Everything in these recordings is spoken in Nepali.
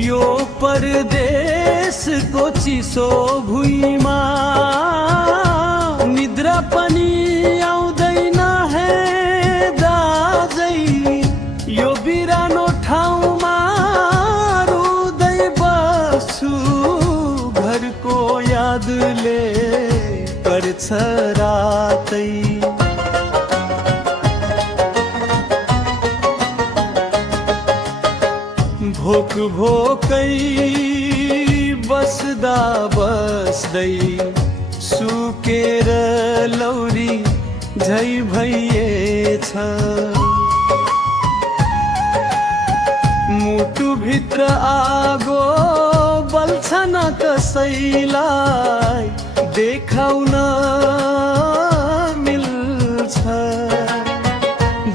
यो परदेशको चिसो भुइँमा निद्रा पनि आउँदैन हे दाजै। यो बिरानो ठाउँमा रुँदै बस्छु, घरको यादले पर्छ रातै। भोक भोकै बस्दा बस्दै सुकेर लौरी झै भइएछ। मुटुभित्र आगो बल्छ न कसैलाई देखाउन मिल्छ।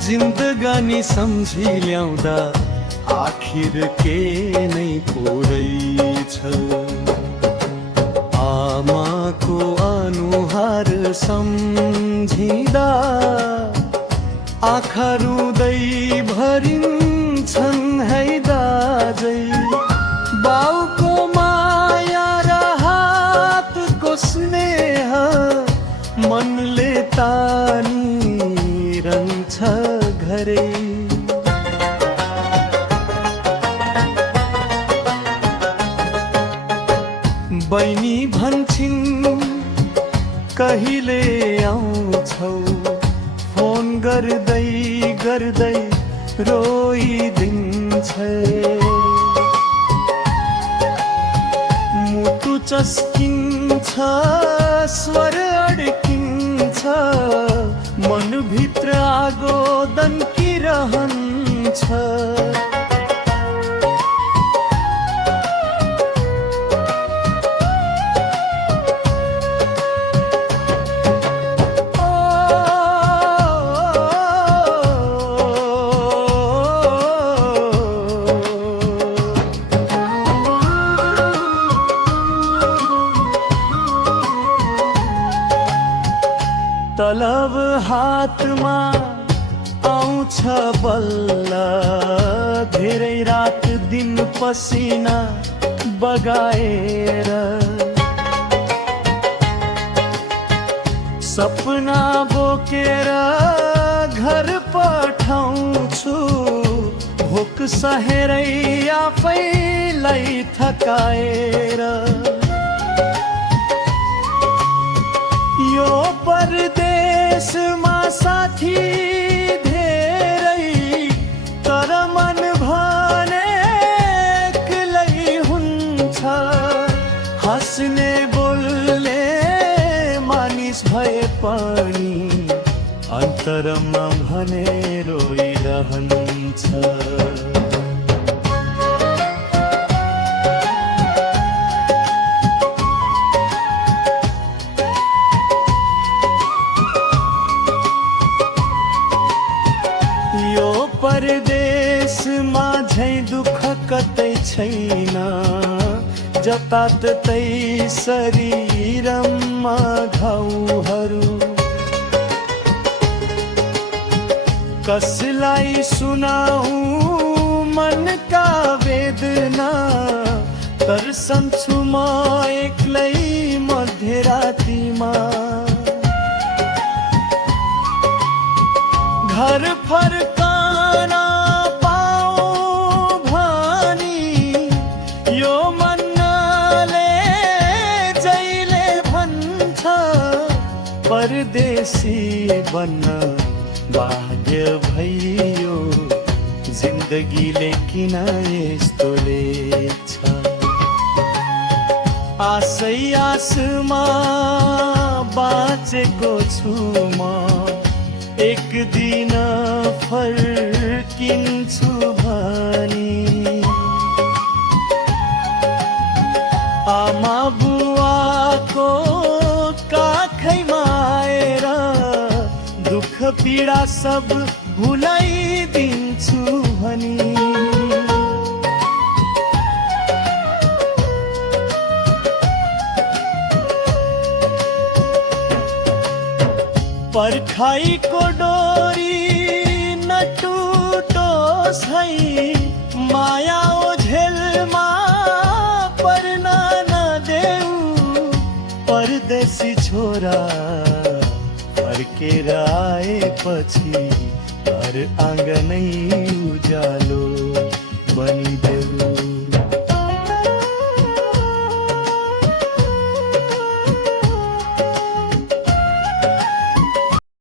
जिन्दगानी सम्झी ल्याउँदा आखिर के नै पुरै छ। आमाको अनुहार सम्झिँदा आँखा रुँदै भरिन्छन् है दाजै। बाउको माया र हातको स्नेह मनले तानिरहन्छ घरै। बहिनी भन्छन् कहिले आउँछौ, फोन गर्दै गर्दै रोइदिन्छ। मुटु चस्किन्छ, स्वर अड्किन्छ, मनभित्र आगो दन्किरहन्छ। तलब हातमा आउँछ बल्ल, धेरै रात दिन पसिना बगाएर। सपना बोकेर घर पठाउँछु, भोक सहेरै आफैलाई थकाएर। यो परदेशमा साथी धेरै, तर मन भने एक्लै हुन्छ। हाँस्ने बोल्ने मानिस भए पनि अन्तरमा भने रोइरहन्छ। परदेशमा झै दुःख कतै छैन, जताततै शरीरमा घाउहरू। कसलाई सुनाऊ मनका वेदना, तर्सन्छु म एक्लै मध्यरातिमा। घर फर्कन पाऊँ भनी यो मनले जहिले भन्छ। परदेशी बन्न भाग्य भइयो, जिन्दगीले किन यस्तो लेख्छ। आशै आसमा बाँचेको छु म, एक दिन फर्किन्छु भनी। आमा बुवाको काखैमा आएर दुःख पीडा सब भुलाइदिन्छु भनी। परखाई को डोरी न टूटो सही, माया ओझेल पर ना न देऊ। परदेशी छोरा फर्केर आएपछि घर आँगनै उज्यालो बनी